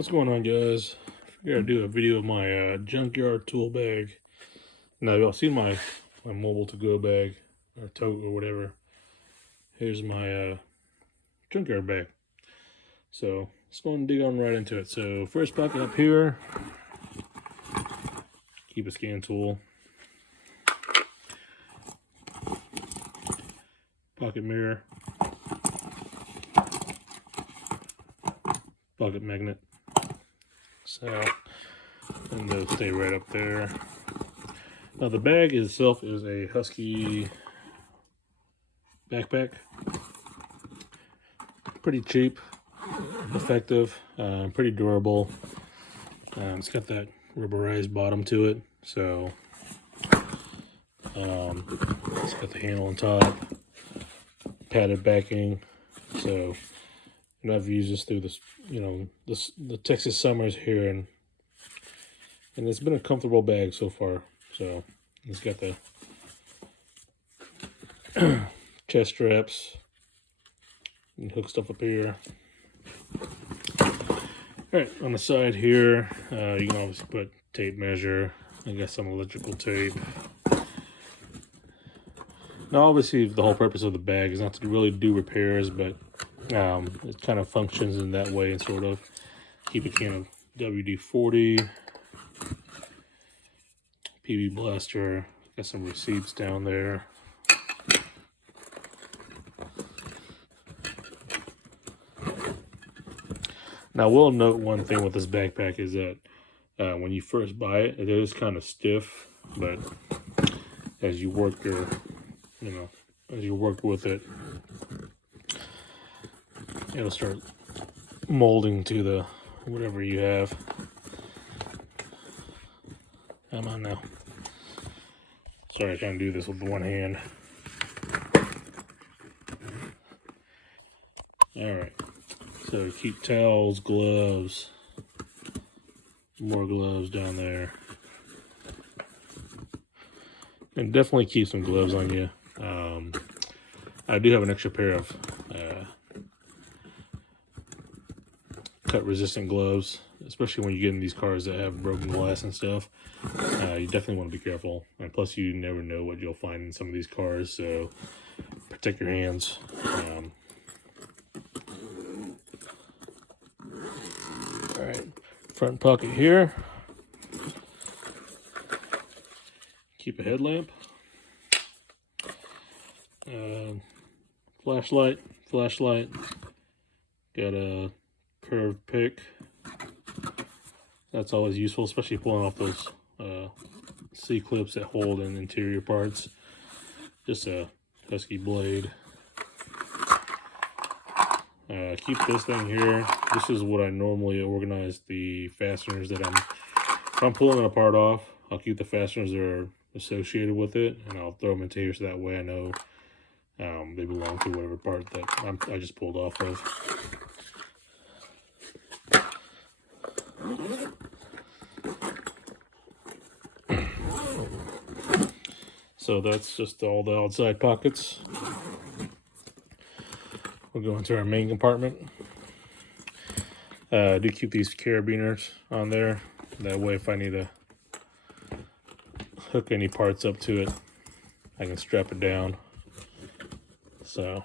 What's going on, guys? I gotta do a video of my junkyard tool bag. Now y'all see my mobile to go bag or tote or whatever. Here's my junkyard bag. So let's go and dig on right into it. So first pocket up here, keep a scan tool, pocket mirror, pocket magnet. So, and they'll stay right up there. Now the bag itself is a Husky backpack. Pretty cheap, effective, pretty durable. It's got that rubberized bottom to it, so it's got the handle on top, padded backing. So, and I've used this through this, the Texas summers here, and it's been a comfortable bag so far. So it's got the chest straps and hook stuff up here. All right, on the side here, you can obviously put tape measure. I got some electrical tape. Now, obviously, the whole purpose of the bag is not to really do repairs, but it kind of functions in that way, and sort of keep a can of WD-40, PB blaster. Got some receipts down there. Now, we'll note one thing with this backpack is that when you first buy it, it is kind of stiff, but as you work your, as you work with it, it'll start molding to the whatever you have. Come on now. Sorry, I can't do this with one hand. All right. So keep towels, gloves, more gloves down there. And definitely keep some gloves on you. I do have an extra pair of cut resistant gloves, especially when you get in these cars that have broken glass and stuff. You definitely want to be careful, and plus you never know what you'll find in some of these cars, so protect your hands. All right, front pocket here, keep a headlamp, flashlight, got a curved pick. That's always useful, especially pulling off those C-clips that hold in interior parts. Just a Husky blade. Keep this thing here. This is what I normally organize the fasteners that if I'm pulling it apart off, I'll keep the fasteners that are associated with it, and I'll throw them into here so that way I know they belong to whatever part that I just pulled off of. So that's just all the outside pockets. We'll go into our main compartment. Do keep these carabiners on there. That way if I need to hook any parts up to it, I can strap it down. So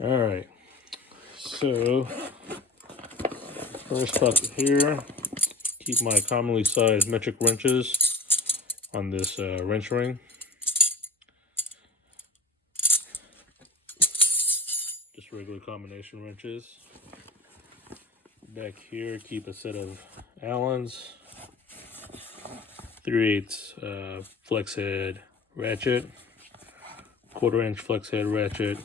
all right, so first pocket here, keep my commonly sized metric wrenches on this wrench ring. Just regular combination wrenches. Back here, keep a set of Allens, 3/8 flex head ratchet, 1/4 inch flex head ratchet,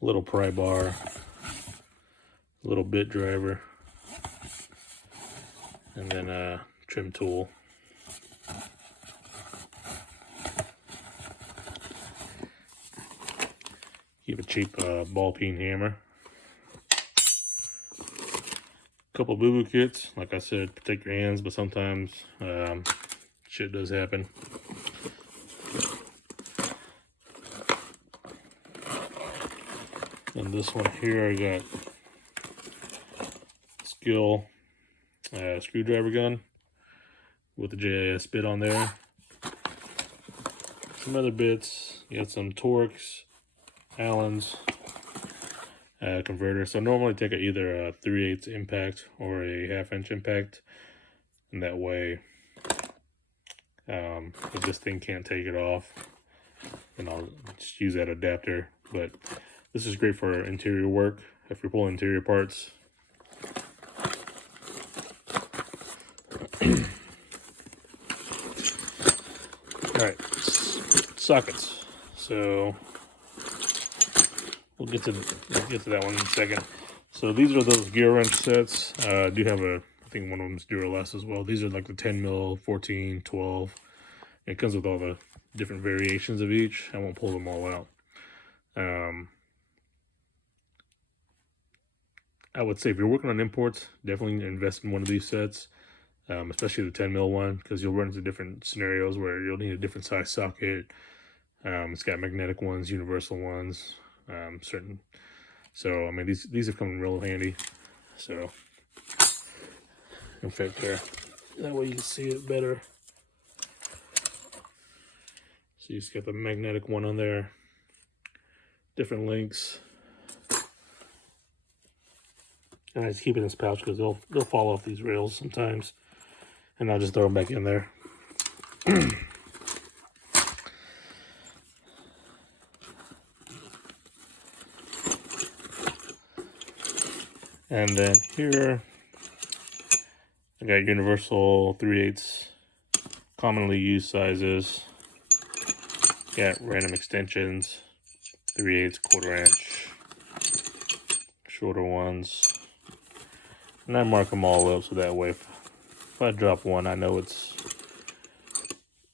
little pry bar, little bit driver, and then a trim tool. Keep a cheap ball peen hammer. Couple boo-boo kits. Like I said, protect your hands, but sometimes shit does happen. And this one here, I got Skill screwdriver gun with the JIS bit on there. Some other bits. You got some Torx, Allens, converter. So normally take either a 3/8 impact or a 1/2 inch impact, and that way, if this thing can't take it off, then I'll just use that adapter. But this is great for interior work if you're pulling interior parts. Alright, sockets. So we'll get to that one in a second. So these are those gear wrench sets. I do have I think one of them is Duraless as well. These are like the 10 mil, 14, 12. It comes with all the different variations of each. I won't pull them all out. I would say if you're working on imports, definitely invest in one of these sets. Especially the 10 mil one, because you'll run into different scenarios where you'll need a different size socket. It's got magnetic ones, universal ones, certain. So I mean, these have come in real handy. So in fact, there, that way you can see it better. So you just got the magnetic one on there, different lengths. And I just keep it in this pouch because they'll fall off these rails sometimes. And I'll just throw them back in there. And then here, I got universal 3/8 commonly used sizes. Got random extensions, 3/8, 1/4 inch, shorter ones. And I mark them all up so that way if I drop one, I know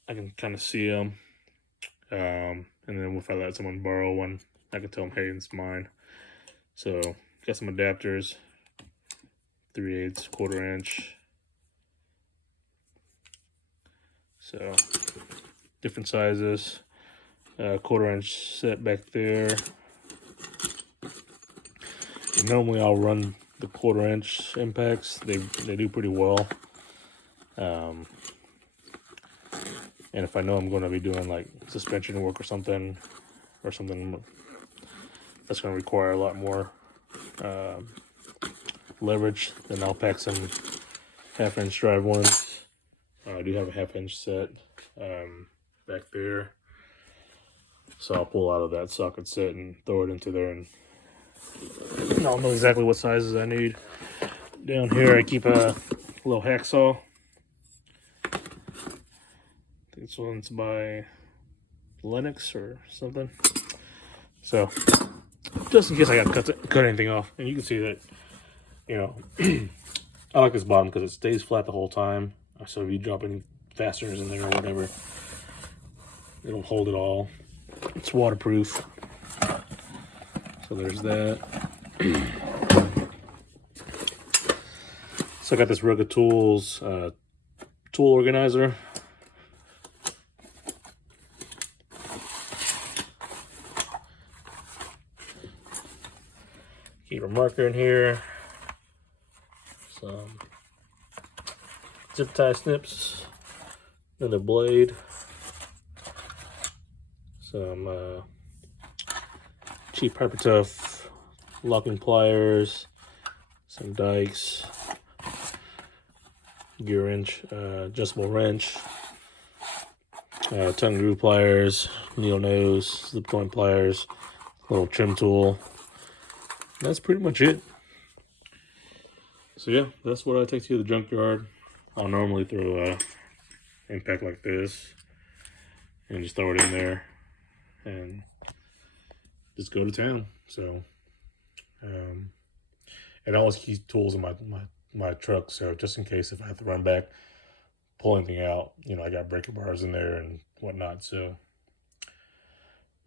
I can kind of see them. And then if I let someone borrow one, I can tell them, hey, it's mine. So, got some adapters, 3/8, 1/4 inch. So, different sizes. 1/4 inch set back there. And normally I'll run the 1/4 inch impacts. They do pretty well. And if I know I'm going to be doing like suspension work or something that's going to require a lot more leverage, then I'll pack some 1/2 inch drive ones. I do have a 1/2 inch set back there, so I'll pull out of that socket set and throw it into there, and I'll know exactly what sizes I need. Down here I keep a little hacksaw. This one's by Lennox or something. So, just in case I got to cut anything off. And you can see that, you know, I like this bottom because it stays flat the whole time. So if you drop any fasteners in there or whatever, it'll hold it all. It's waterproof. So there's that. So I got this Rugged Tools tool organizer. Keep a marker in here, some zip tie snips, another blade, some cheap Hyper Tough locking pliers, some dikes, gear wrench, adjustable wrench, tongue groove pliers, needle nose, slip joint pliers, little trim tool. That's pretty much it. So yeah, that's what I take to the junkyard. I'll normally throw a impact like this and just throw it in there and just go to town. So and I always keep tools in my truck, so just in case if I have to run back, pull anything out, you know, I got breaker bars in there and whatnot. So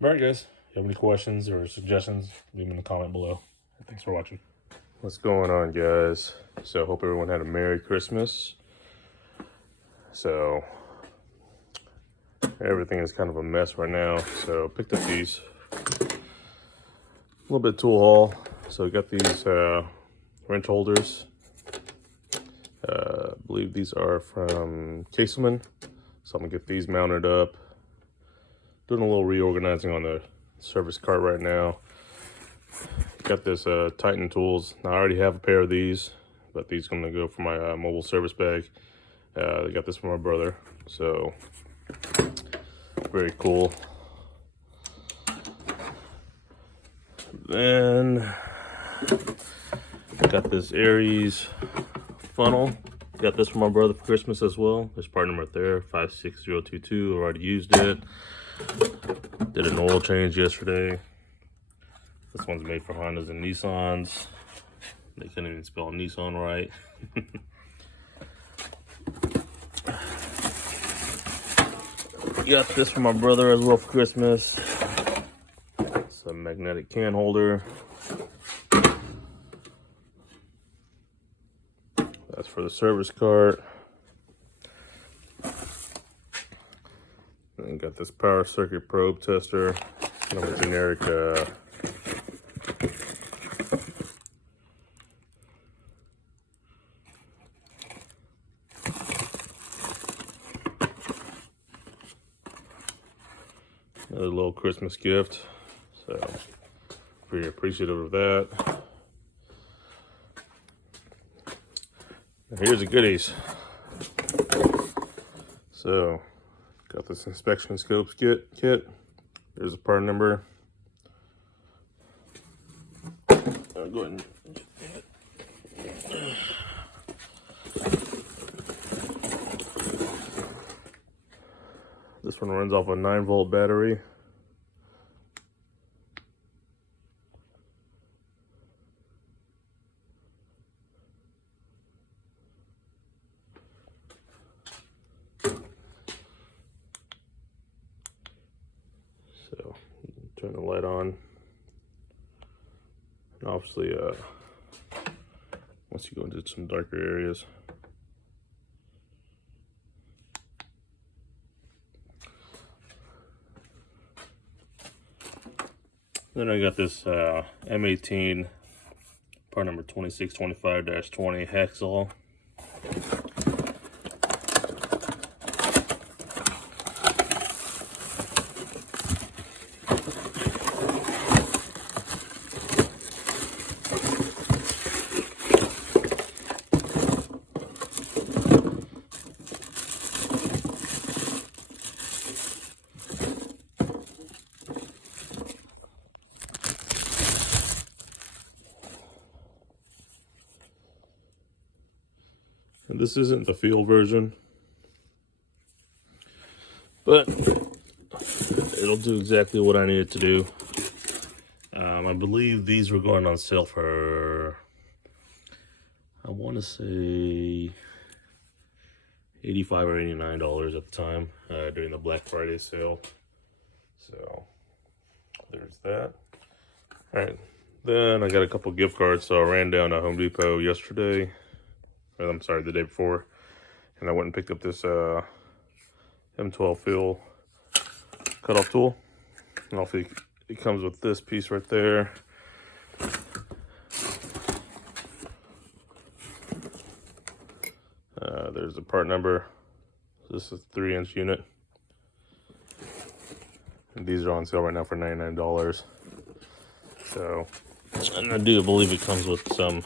all right, guys, if you have any questions or suggestions, leave them in the comment below. Thanks for watching. What's going on, guys? So hope everyone had a Merry Christmas. So everything is kind of a mess right now. So picked up these little bit of tool haul. So we got these wrench holders. I believe these are from Caseman. So I'm gonna get these mounted up. Doing a little reorganizing on the service cart right now. Got this Titan tools. Now I already have a pair of these, but these are gonna go for my mobile service bag. They got this from my brother, so very cool. Then got this Aries funnel. Got this from my brother for Christmas as well. There's part number right there, 56022. Already used it. Did an oil change yesterday. This one's made for Hondas and Nissans. They couldn't even spell Nissan right. Got this from my brother as well for Christmas. It's a magnetic can holder. That's for the service cart. And got this power circuit probe tester. Kind of a generic another little Christmas gift. So pretty appreciative of that. Now here's the goodies. So got this inspection scopes kit. There's a part number. I'll go ahead and this one runs off a 9-volt battery. So turn the light on. And obviously, once you go into some darker areas, then I got this M18 part number 2625-20 hacksaw. And this isn't the field version, but it'll do exactly what I need it to do. I believe these were going on sale for, I want to say $85 or $89 at the time during the Black Friday sale. So there's that. All right, then I got a couple gift cards. So I ran down to Home Depot yesterday. I'm sorry, the day before, and I went and picked up this M12 fill cutoff tool. And obviously it comes with this piece right there. There's the part number. This is a 3-inch unit. And these are on sale right now for $99. So, and I do believe it comes with some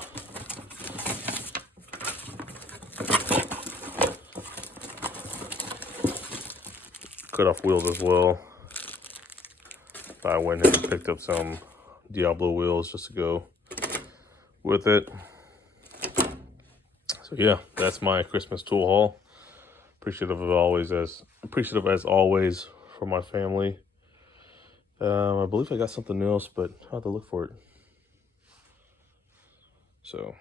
cut off wheels as well. I went ahead and picked up some Diablo wheels just to go with it. So yeah, that's my Christmas tool haul. Appreciative as always for my family. I believe I got something else, but I'll have to look for it. So